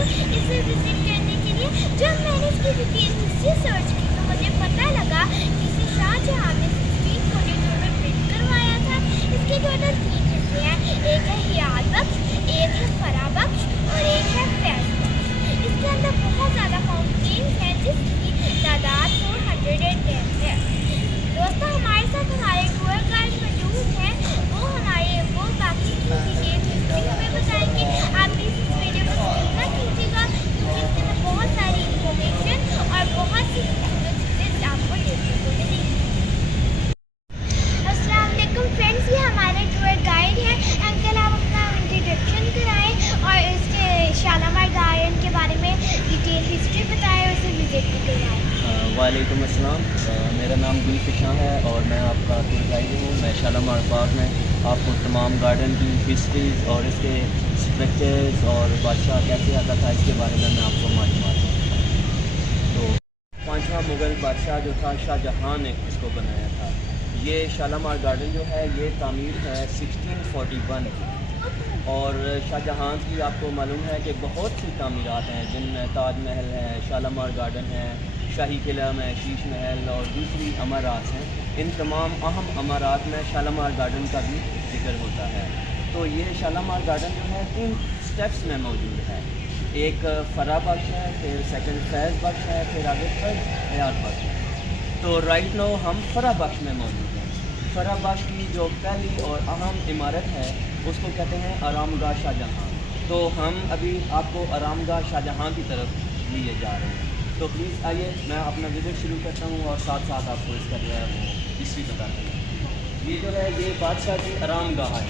हूँ इसे विजिट करने के लिए। जब मैंने इसकी डिटेल हिस्ट्री सर्च की तो मुझे पता लगा कि इसे शाहजहाँ ने 1642 में बिल्ड करवाया था। इसके टोटल 3 हिस्से हैं, एक है हियाल बख्श, एक है फरा बख्श और एक है फैज बख्श। इसके अंदर बहुत ज़्यादा फाउंटेन्स हैं जिसकी तादाद 410 है। दोस्तों, हमारे साथ हमारे टूर गाइड मौजूद हैं, वो बाकी की डिटेल हिस्ट्री हमें बताएंगे। आप प्लीज़ इस वीडियो को स्किप ना कीजिएगा क्योंकि इसके अंदर बहुत सारी इंफॉर्मेशन और बहुत सी खूबसूरत चीज़ें आपको देखने को मिलेंगी। अस्सलाम वालेकुम फ्रेंड्स, ये हमारे टूर गाइड हैं। अंकल, आप अपना इंट्रोडक्शन कराएं और इसके शालामार गार्डन के बारे में डिटेल हिस्ट्री बताएं और इसे विजिट भी कराएं। वालेकुम अस्सलाम। मेरा नाम गुलफिशां है और मैं आपका टूर गाइड हूँ। मैं शालामार बाग में आपको तमाम गार्डन की हिस्ट्रीज और इसके स्ट्रक्चर्स और बादशाह कैसे आता था इसके बारे में मैं आपको मालूमात दूँगा। तो 5वां मुग़ल बादशाह जो था शाहजहाँ ने इसको बनाया था। ये शालामार गार्डन जो है ये तामीर है 1641 की। और शाहजहाँ की आपको मालूम है कि बहुत सी तामीरात हैं जिनमें ताज महल है, शालामार गार्डन है, शाही किला में शीश महल और दूसरी अमारात हैं। इन तमाम अहम अमारात में शालामार गार्डन का भी जिक्र होता है। तो ये शालामार गार्डन जो है 3 स्टेप्स में मौजूद है। एक फरा बख्श है, फिर सेकंड फैज़ बख्श है, फिर आगे थर्ड हयात बख्श है। तो राइट नाउ हम फरा बख्श में मौजूद हैं। फरा बख्श की जो पहली और अहम इमारत है उसको कहते हैं आरामगाह शाहजहाँ। तो हम अभी आपको आरामगाह शाहजहाँ की तरफ लिए जा रहे हैं। तो प्लीज़ आइए मैं अपना विजिट शुरू करता हूँ और साथ साथ आपको इसका जो है वो हिस्ट्री बताता हूँ। ये जो है ये बादशाह की आरामगाह है।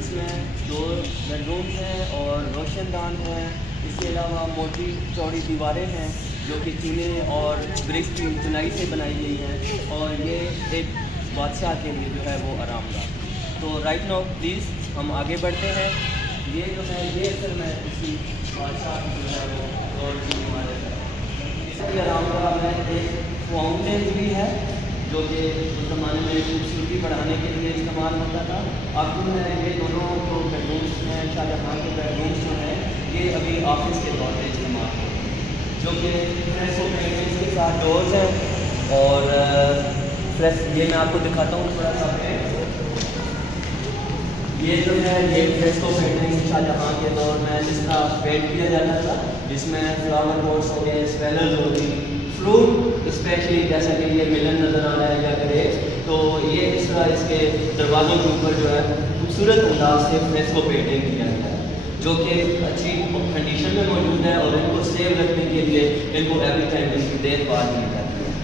इसमें 2 बेडरूम्स हैं और रोशनदान हैं। इसके अलावा मोटी चौड़ी दीवारें हैं जो कि चूने और ब्रिक्स की चुनाई से बनाई गई हैं। और ये एक बादशाह के लिए जो है वो आरामगाह। तो राइट नाउ प्लीज़ हम आगे बढ़ते हैं। ये जो है ये असल में इसी बादशाह की जो है वो दौर की इमारत है। इसके आरामगाह में एक फाउंटेन भी है जो कि उस ज़माने में खूबसूरती बढ़ाने के लिए इस्तेमाल होता था। अब जो है ये दोनों जो बेडरूम्स हैं शाहजहाँ के बेडरूम्स जो हैं ये अभी ऑफिस के तौर पर इस्तेमाल होते हैं, जो कि फ्रेश पेंटिंग्स के साथ डोर्स हैं। और फ्रेश ये मैं आपको दिखाता हूँ थोड़ा सा। ये जो है ये फ्रेस्को पेंटिंग शाहजहाँ के दौर में जिसका पेंट किया जाता था, जिसमें फ्लावर पॉट्स हो गए, स्पेलर्स हो गई, फ्रूट स्पेशली जैसा कि ये मिलन नज़र आ रहा है या ग्रेप्स। तो ये इस तरह इसके दरवाज़ों के ऊपर जो है खूबसूरत अंदाज से फ्रेस्को पेंटिंग किया गया है जो कि अच्छी कंडीशन में मौजूद है। और इनको सेव रखने के लिए इनको एवरी टाइम इनकी देखभाल की जाती है।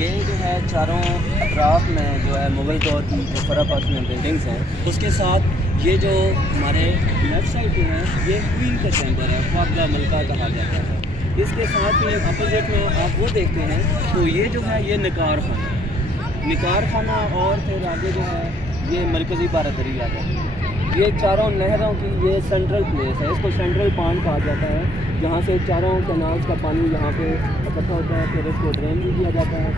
ये जो है चारों अतराफ में जो है मुग़ल दौर की जो फरा बख्श में बिल्डिंग्स हैं उसके साथ ये जो हमारे लेफ़्ट साइड पे हैं ये क्वीन का चैम्बर है, ख्वाबगा मलका कहा जाता है। इसके साथ ही अपोजिट में आप वो देखते हैं तो ये जो है ये निकार खाना और फिर आगे जो है ये मरकज़ी बारादरी आ जाती है। ये चारों नहरों की ये सेंट्रल प्लेस है, इसको सेंट्रल पॉइंट कहा जाता है, जहाँ से चारों कैनाल्स का पानी यहाँ पे इकट्ठा होता है। फिर इसको ड्रेन भी किया जाता है।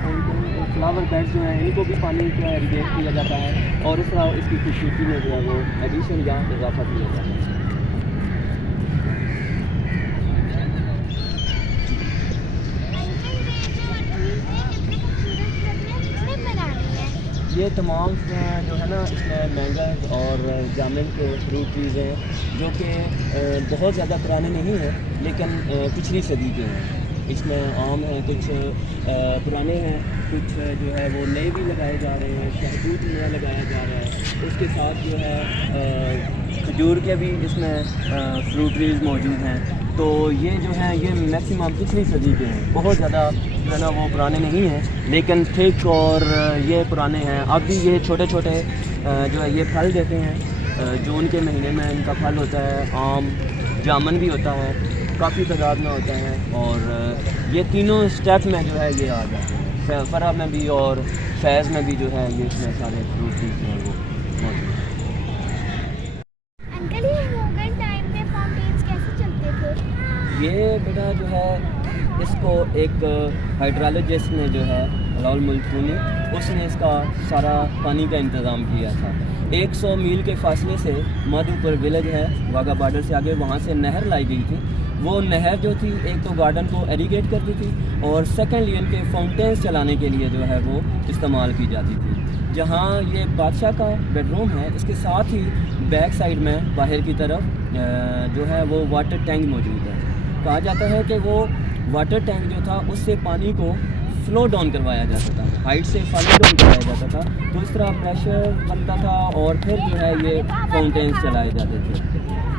फ्लावर बेड्स जो हैं इनको भी पानी जो है इरिगेट किया जाता है और इस तरह इसकी खूबसूरती में जो है वो एडिशन या इजाफा किया जाता है। ये तमाम जो है ना इसमें मैंगोज़ और जामुन के फ्रूट ट्रीज़ हैं जो कि बहुत ज़्यादा पुराने नहीं हैं लेकिन पिछली सदी के हैं। इसमें आम हैं, कुछ पुराने हैं, कुछ जो है वो नए भी लगाए जा रहे हैं, शहतूत नया लगाया जा रहा है। उसके साथ जो है खजूर के भी इसमें फ्रूट ट्रीज़ मौजूद हैं। तो ये जो है ये मैक्सिमम पिछली सदी के हैं, बहुत ज़्यादा जो है ना वो पुराने नहीं हैं लेकिन थिक और ये पुराने हैं। अब भी ये छोटे छोटे जो है ये फल देते हैं। जून के महीने में इनका फल होता है। आम जामुन भी होता है, काफ़ी तादाद में होता है। और ये तीनों स्टेप में जो है ये आ जाते हैं। फरा में भी और फैज़ में भी जो है ये इसमें सारे फ्रूट जो हैं वो मौजूद हैं। ये बेटा जो है इसको एक हाइड्रोलॉजिस्ट ने जो है राहुल मुल्तूनी, उसने इसका सारा पानी का इंतज़ाम किया था। 100 मील के फासले से मधुपुर विलेज है वाघा बॉर्डर से आगे, वहाँ से नहर लाई गई थी। वो नहर जो थी एक तो गार्डन को इरिगेट करती थी और सेकेंडली इनके फाउंटेन्स चलाने के लिए जो है वो इस्तेमाल की जाती थी। जहाँ ये बादशाह का बेडरूम है, इसके साथ ही बैक साइड में बाहर की तरफ जो है वो वाटर टैंक मौजूद है। कहा जाता है कि वो वाटर टैंक जो था उससे पानी को फ्लो डाउन करवाया जाता था, हाइट से फ्लो डाउन करवाया जाता था, तो इस तरह प्रेशर बनता था और फिर जो है ये फाउंटेन्स चलाए जाते थे।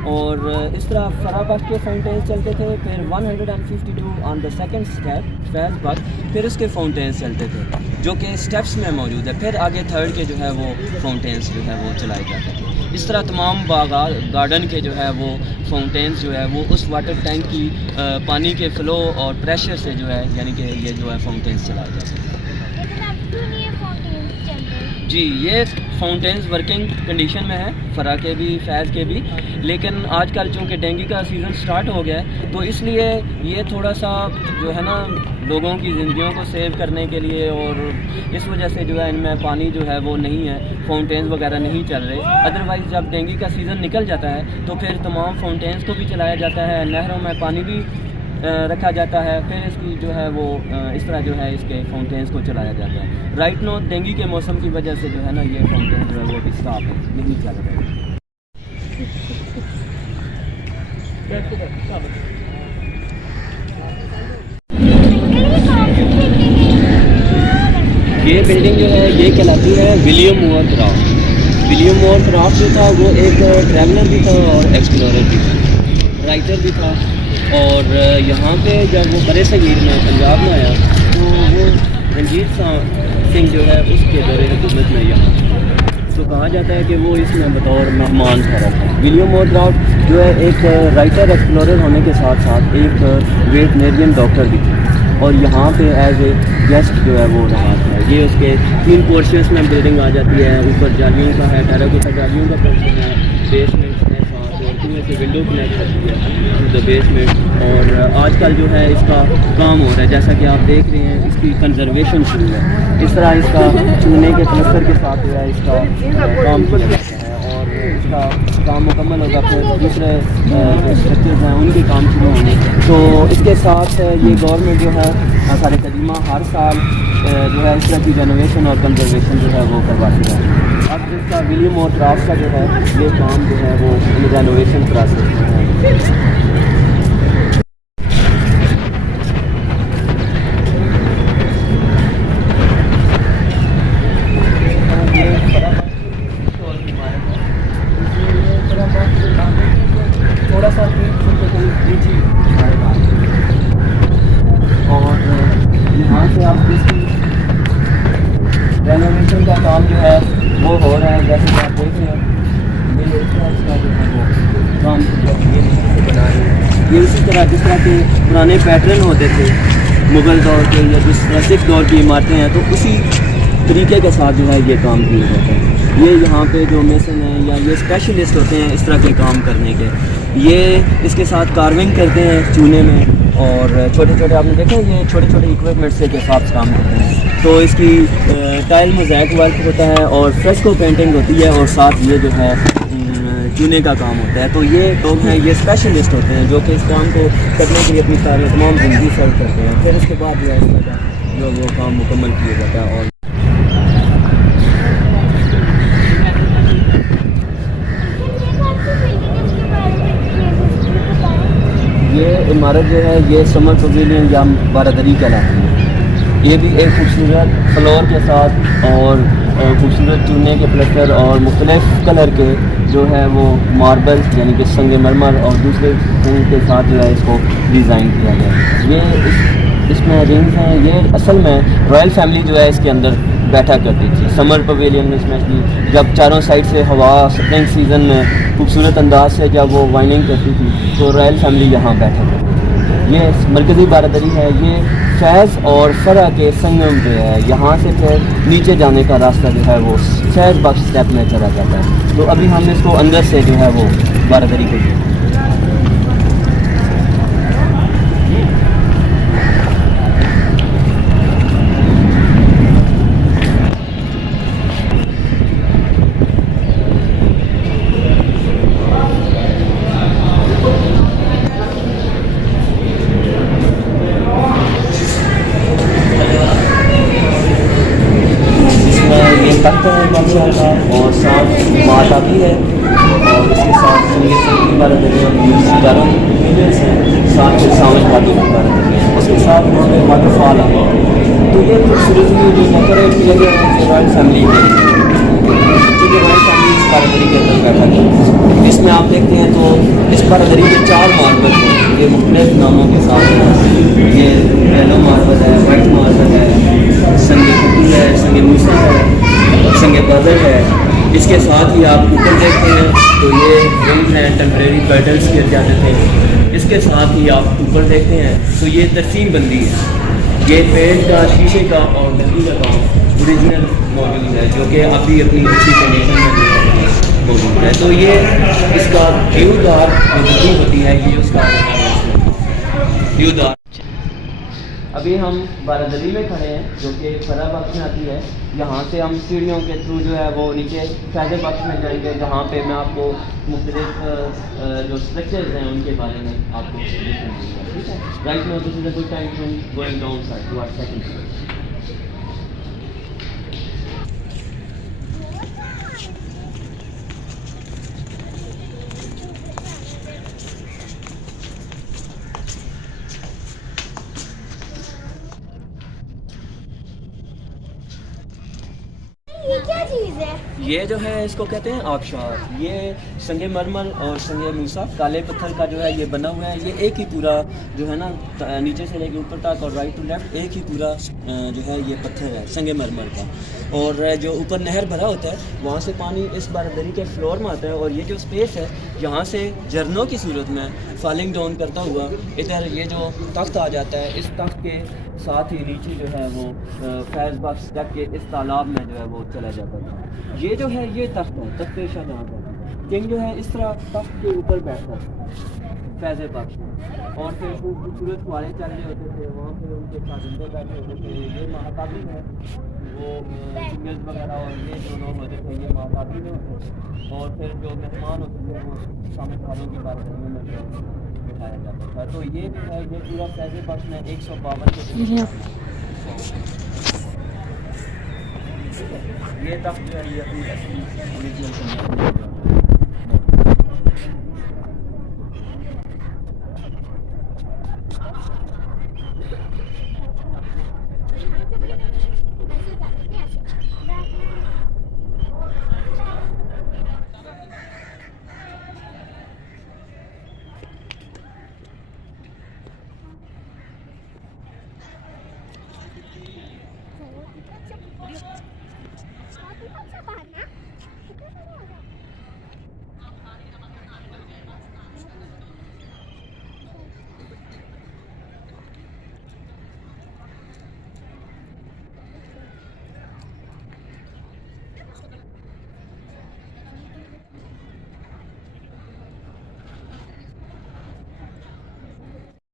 और इस तरह फराबख के फाउंटेन्स चलते थे, फिर 152 ऑन द सेकंड स्टेप फैज़बाग, फिर उसके फाउंटेन्स चलते थे जो कि स्टेप्स में मौजूद है, फिर आगे थर्ड के जो है वो फाउंटेन्स जो है वो चलाए जाते थे। इस तरह तमाम गार्डन के जो है वो फाउंटेन्स जो है वो उस वाटर टैंक की पानी के फ़्लो और प्रेशर से जो है यानी कि ये जो है फाउंटेन्स चलाए जाते हैं। जी, ये फाउंटेन्स वर्किंग कंडीशन में है, फरा के भी फैज़ के भी, लेकिन आजकल चूँकि डेंगू का सीज़न स्टार्ट हो गया है तो इसलिए ये थोड़ा सा जो है ना लोगों की ज़िंदगियों को सेव करने के लिए और इस वजह से जो है इनमें पानी जो है वो नहीं है, फाउंटेन्स वगैरह नहीं चल रहे। अदरवाइज़ जब डेंगू का सीज़न निकल जाता है तो फिर तमाम फाउंटेन्स को भी चलाया जाता है, नहरों में पानी भी रखा जाता है, फिर इसकी जो है वो इस तरह जो है इसके फाउंटेन्स को चलाया जाता है। राइट नो डेंगू के मौसम की वजह से जो है ना ये फाउंटेन जो है वो भी स्टॉप है, नहीं चल रहे। ये बिल्डिंग जो है ये कहलाती है विलियम मोर क्राफ्ट। विलियम मोर क्राफ्ट जो था वो एक ट्रैवलर भी था और एक्सप्लोरर भी था, राइटर भी था। और यहाँ पे जब वो बड़े सगीर में पंजाब में आया तो वो रंजीत सिंह जो है उसके दौरे हुकूमत में यहाँ, तो कहा जाता है कि वो इसमें बतौर मेहमान ठहरा था। विलियम मोर क्राफ्ट जो है एक राइटर एक्सप्लोरर होने के साथ साथ एक वेटनेरियन डॉक्टर भी थे और यहाँ पे एज ए गेस्ट जो है वो रहा था। ये उसके 3 पोर्शंस में बिल्डिंग आ जाती है, ऊपर जालियों का है, टेराकोटा जालियों का पोर्शन है, बेसमेंट है साथ और कुएं से विंडो कनेक्ट करती है टू द बेसमेंट। और आजकल जो है इसका काम हो रहा है, जैसा कि आप देख रहे हैं इसकी कंजर्वेशन शुरू है। इस तरह इसका चूने के प्लस्तर के साथ जो है इसका काम किया जाता है और इसका काम मुकम्मल होगा फिर दूसरे जो स्ट्रक्चर्स हैं उनके काम शुरू होंगे। तो इसके साथ ये गवर्नमेंट जो है सारे कदीमा हर साल जो है इस तरह की रेनोवेशन और कंजर्वेशन जो है वो करवाती है। अब जिसका विलियम मोर क्राफ्ट का जो है ये काम जो है वो रेनोवेशन प्रोसेस में है। थोड़ा सा नीचे और यहाँ से आप इसकी रेनोवेशन का काम जो है वो हो रहा है, जैसे कि आप देख रहे हैं ये इसका जो है वो काम बना रहे हैं। ये इसी तरह जिस तरह के पुराने पैटर्न होते थे मुग़ल दौर के या जिस तरह सिख दौर की इमारतें हैं तो उसी तरीके के साथ जो है ये काम किया जाता है। ये यहाँ पे जो मेसन हैं या ये स्पेशलिस्ट होते हैं इस तरह के काम करने के, ये इसके साथ कार्विंग करते हैं चूने में और छोटे छोटे आपने देखा ये छोटे छोटे इक्विपमेंट से के साथ काम करते हैं। तो इसकी टाइल मोज़ैक वर्क होता है और फ्रेस्को पेंटिंग होती है और साथ ये जो है चूने का काम होता है। तो ये लोग हैं ये स्पेशलिस्ट होते हैं जो कि इस काम को करने के लिए अपनी सारी तमाम ज़िंदगी सर्व करते हैं। फिर उसके बाद जो है इसका जो वो काम मुकम्मल किया जाता है। और ये इमारत जो है ये समर पवेलियन या बारादरी कहलाती है। ये भी एक खूबसूरत फ्लोर के साथ और खूबसूरत चूने के प्लस्टर और मुख्तलिफ कलर के जो है वो मार्बल यानी कि संगमरमर और दूसरे रंग के साथ जो है इसको डिज़ाइन किया गया है। ये इसमें रिंग्स हैं, ये असल में रॉयल फैमिली जो है इसके अंदर बैठा करती थी। समर पवेलियन में स्पेशली जब चारों साइड से हवा स्प्रिंग सीज़न में खूबसूरत अंदाज से जब वो वाइनिंग करती थी तो रॉयल फैमिली यहाँ बैठा करती थी। ये मरकज़ी बारादरी है, ये फैज़ और फरा के संगम पे है। यहाँ से फिर नीचे जाने का रास्ता जो है वो फैज़बाग स्टेप में चला जाता है। तो अभी हम इसको अंदर से जो है वो बारादरी को बारादरियाँ सितारों विलेज हैं, साथ में सावन भादों की बारादरियाँ हैं, उसके साथ वहाँ पे वाटरफॉल आ गया। तो ये खूबसूरत जो डेकोरेट किया गया है रॉयल फैमिली के, क्योंकि रॉयल फैमिली इस बारादरी के अंदर बैठा है। इसमें आप देखते हैं तो इस बारादरी में 4 मार्बल हैं, ये मुख्तलिफ नामों के साथ हैं। ये येलो मार्बल है, वाइट मार्बल है, संगे खटू है, संगे मूसा है, संगे बदर है। इसके साथ ही आप ऊपर देखते हैं तो ये रूम्स हैं, टेम्परेरी कर्टन्स किए जाते थे। इसके साथ ही आप ऊपर देखते हैं तो ये तरसीम बंदी है, ये पेंट का, शीशे का और लकड़ी का काम ओरिजिनल मौजूद है, जो कि अभी अपनी अच्छी कंडीशन में मौजूद है। तो ये इसका व्यूदार जो होती है, ये उसका व्यूदार। अभी हम बारादरी में खड़े हैं, जो कि फराबाद में आती है। यहाँ से हम सीढ़ियों के थ्रू जो है वो नीचे फैज़ल बख्श में जाएंगे, जहाँ पे मैं आपको मुख्तलिफ जो स्ट्रक्चर्स हैं उनके बारे में आपको एक्सप्लेन करूँगा। ठीक है, right now this is a good time to going down side to our second floor. ये क्या चीज़ है? ये जो है इसको कहते हैं आबशार। ये संगे मरमर और संगे मूसा काले पत्थर का जो है ये बना हुआ है। ये एक ही पूरा जो है ना, नीचे से लेके ऊपर तक और राइट टू लेफ्ट एक ही पूरा जो है ये पत्थर है संगे मरमर का। और जो ऊपर नहर भरा होता है वहाँ से पानी इस बारादरी के फ्लोर में आता है, और ये जो स्पेस है यहाँ से झरनों की सूरत में फॉलिंग डाउन करता हुआ इधर ये जो तख्त आ जाता है, इस तख्त के साथ ही नीचे जो है वो फैज़ बख्श तक के इस तालाब में जो है वो चला जाता था। ये जो है ये तख्त है, तख्त शाहजहां का। किंग जो है इस तरह तख्त के ऊपर बैठता था फैज़ बख्श में, और फिर खूबसूरत फुआरे चल रहे होते थे, वहाँ पे उनके खातिंदे बैठे होते थे। ये महाकाबी है, वो सिंगल्स वगैरह और ये जो लोग होते थे ये महाकाबी में होते थे। और फिर जो मेहमान होते थे वो शामिल खानों के बारे में बिठाया जाता था। तो ये जो है ये पूरा फैज़ बख्श में 152 ये तक जो है ये अपनी असली ओरिजिनल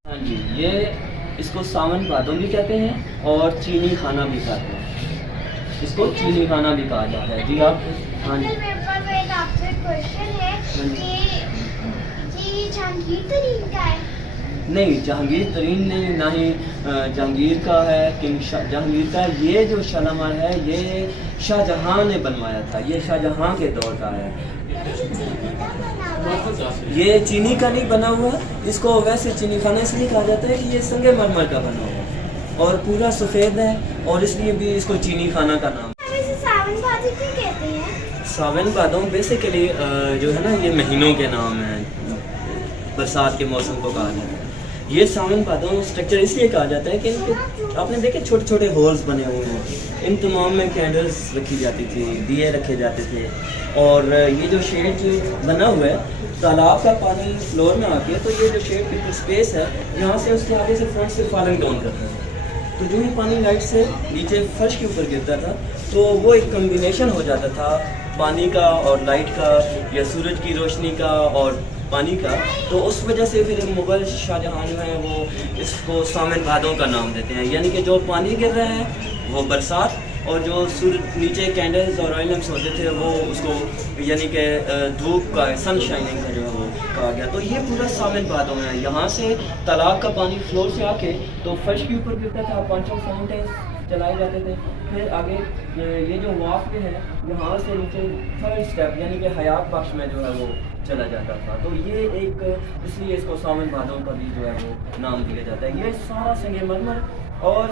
हाँ जी, ये इसको सावन भादों भी कहते हैं और चीनी खाना भी कहते हैं। इसको चीनी खाना भी कहा जाता है। जी आप हाँ जी। मेरे पास एक आपसे क्वेश्चन है कि जहांगीर तरीन का है? नहीं, जहांगीर तरीन ने ना ही जहांगीर का है, किंग जहांगीर का। ये जो शालामार है ये शाहजहां ने बनवाया था, ये शाहजहां के दौर का है। ये चीनी का नहीं बना हुआ, इसको वैसे चीनी खाना इसलिए कहा जाता है कि ये संगे मरमर का बना हुआ है और पूरा सफ़ेद है, और इसलिए भी इसको चीनी खाना का नाम। सावन भादों क्यों कहते हैं? सावन भादों बेसिकली जो है ना ये महीनों के नाम हैं, बरसात के मौसम को कहा जाता है। ये सावन भादों स्ट्रक्चर इसलिए कहा जाता है कि इनके आपने देखे छोटे छोटे होल्स बने हुए हैं, इन तमाम में कैंडल्स रखी जाती थी, दिए रखे जाते थे। और ये जो शेड बना हुआ है तालाब का पानी फ्लोर में आके, तो ये जो शेड की स्पेस है यहाँ से उसके आगे से फ्रंट से फॉलिंग डाउन करता है, तो जो ही पानी लाइट से नीचे फर्श के ऊपर गिरता था तो वो एक कम्बिनेशन हो जाता था पानी का और लाइट का, या सूरज की रोशनी का और पानी का। तो उस वजह से फिर मुग़ल शाहजहां जो है वो इसको सावन भादों का नाम देते हैं, यानी कि जो पानी गिर रहा है वो बरसात, और जो सूरज नीचे कैंडल्स और ऑयल लैंप्स होते थे वो उसको यानी कि धूप का, सन शाइनिंग का जो है वो कहा गया। तो ये पूरा सावन भादों है। यहाँ से तालाब का पानी फ्लोर से आके तो फर्श के ऊपर गिरता था, 5 फाउंटेन चलाए जाते थे। फिर आगे ये जो वाफ है यहाँ से नीचे थर्ड स्टेप यानी कि हयात बख्श में जो है वो चला जाता था। तो ये एक, इसलिए इसको सावन भादों का भी जो है वो नाम दिया जाता है। ये सारा संगमरमर और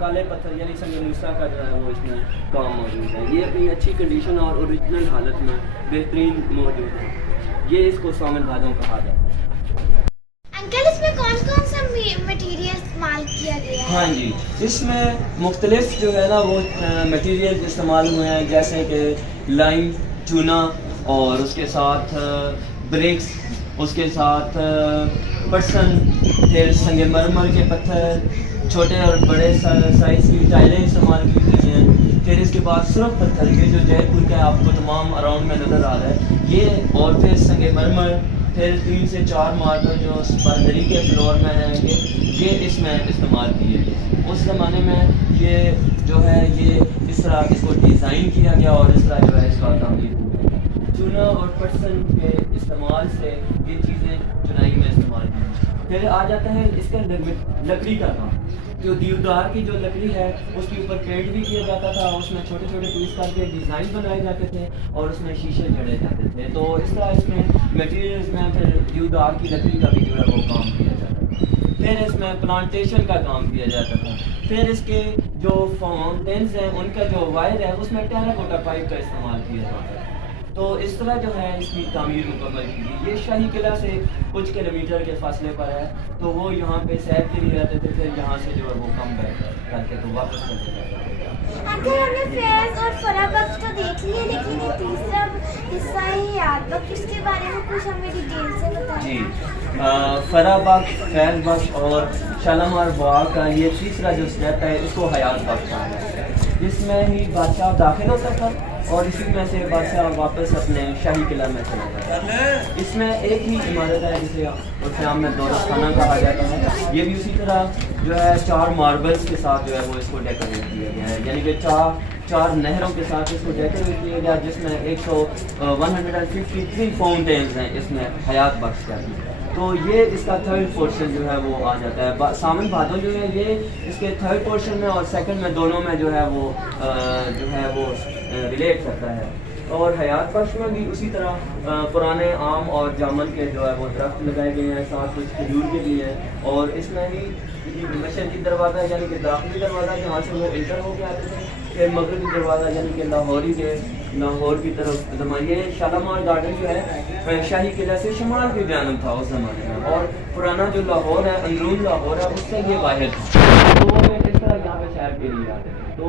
काले पत्थर यानी संग मूसा का जो है वो इसमें काम मौजूद है। ये अपनी अच्छी कंडीशन और ओरिजिनल हालत में बेहतरीन मौजूद है। ये इसको सावन भादों कहा जाता है। अंकल, इसमें कौन कौन सा मटेरियल इस्तेमाल किया गया है? हाँ जी, इसमें मुख्तलिफ जो है ना वो मटेरियल इस्तेमाल हुए हैं, जैसे कि लाइम, चूना और उसके साथ ब्रिक्स, उसके साथ पटसन, फिर संगमरमर के पत्थर, छोटे और बड़े साइज़ की टाइलें इस्तेमाल की गई हैं। फिर इसके बाद सुरख पत्थर, ये जो जयपुर का आपको तमाम अराउंड में नज़र आ रहा है ये, और फिर संगमरमर, फिर 3 से 4 मार्बल जो स्पंदरी के फ्लोर में है ये इसमें इस्तेमाल किए गए। उस ज़माने में ये जो है ये इस तरह इसको डिज़ाइन किया गया और इस तरह जो है इसका तामीर हुआ। चूना और पटसन के इस्तेमाल से ये चीज़ें चुनाई में इस्तेमाल की। फिर आ जाता है इसका लकड़ी का काम। जो देवदार की जो लकड़ी है उसके ऊपर पेंट भी किया जाता था, उसमें छोटे छोटे पीस करके डिज़ाइन बनाए जाते थे और उसमें शीशे जड़े जाते थे। तो इस तरह इसमें मटेरियल्स में फिर देवदार की लकड़ी का भी जो है वो काम किया जाता था। फिर इसमें प्लांटेशन का काम किया जाता था। फिर इसके जो फाउंटेन्स हैं उनका जो वायर है उसमें टेराकोटा पाइप का इस्तेमाल किया जाता है। तो इस तरह जो है इसकी तामीर मुकम्मल की गई। ये शाही किला से कुछ किलोमीटर के फासले पर है, तो वो यहाँ पे सैर के लिए आते थे, फिर यहाँ से जो है वो कम बैठ करके तो वापस चलते थे। अंकल, हमने फैज़ और फराबख्श तो देख लिया, लेकिन ये तीसरा हिस्सा है याद बख्श, इसके बारे में कुछ हमें डिटेल से बताएं। जी, फराबख्श, फैज़ बख्श और शालामार बाग का ये तीसरा जो स्टेप है इसको हयात बख्श कहा जाता है। इसमें ही बादशाह दाखिल होता था और इसी में से बादशाह वापस अपने शाही किला में चला जाता है। इसमें एक ही इमारत है जिसे शाम में दौलत खाना कहा जाता है। ये भी उसी तरह जो है 4 मार्बल्स के साथ जो है वो इसको डेकोरेट किया गया है, यानी कि 4 नहरों के साथ इसको डेकोरेट किया गया, जिसमें 153 फाउंटेन्स हैं इसमें हयात बख्श करती है। तो ये इसका थर्ड पोर्शन जो है वो आ जाता है। सावन भादो जो है ये इसके थर्ड पोर्शन में और सेकंड में दोनों में जो है वो रिलेट करता है। और हयात बख्श में भी उसी तरह पुराने आम और जामुन के जो है वो दरख्त लगाए गए हैं, साथ कुछ खजूर के भी हैं। और इसमें ही मशरकी दरवाज़ा यानी कि दाखिली दरवाज़ा जहाँ से वो इंटर हो के आते थे, फिर मगरबी दरवाज़ा यानी कि लाहौर की तरफ। ये शालामार गार्डन जो है शाही किला से शुमाल की जानब था उस ज़माने में, और पुराना जो लाहौर है, अंदरून लाहौर है, उससे ये बाहर था। तो वो इस तरह यहाँ पे शहर के लिए आते थे। तो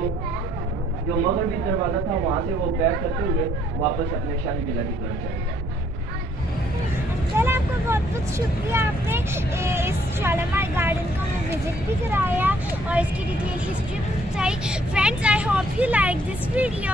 जो मगरबी दरवाज़ा था वहाँ से वो बैक करते हुए वापस अपने शाही किला की तरफ चले गए। अंकल, आपका बहुत बहुत शुक्रिया, आपने इस शालामार गार्डन को हमें विजिट भी कराया और इसकी डिटेल हिस्ट्री भी बताई। Friends, I hope you like this video.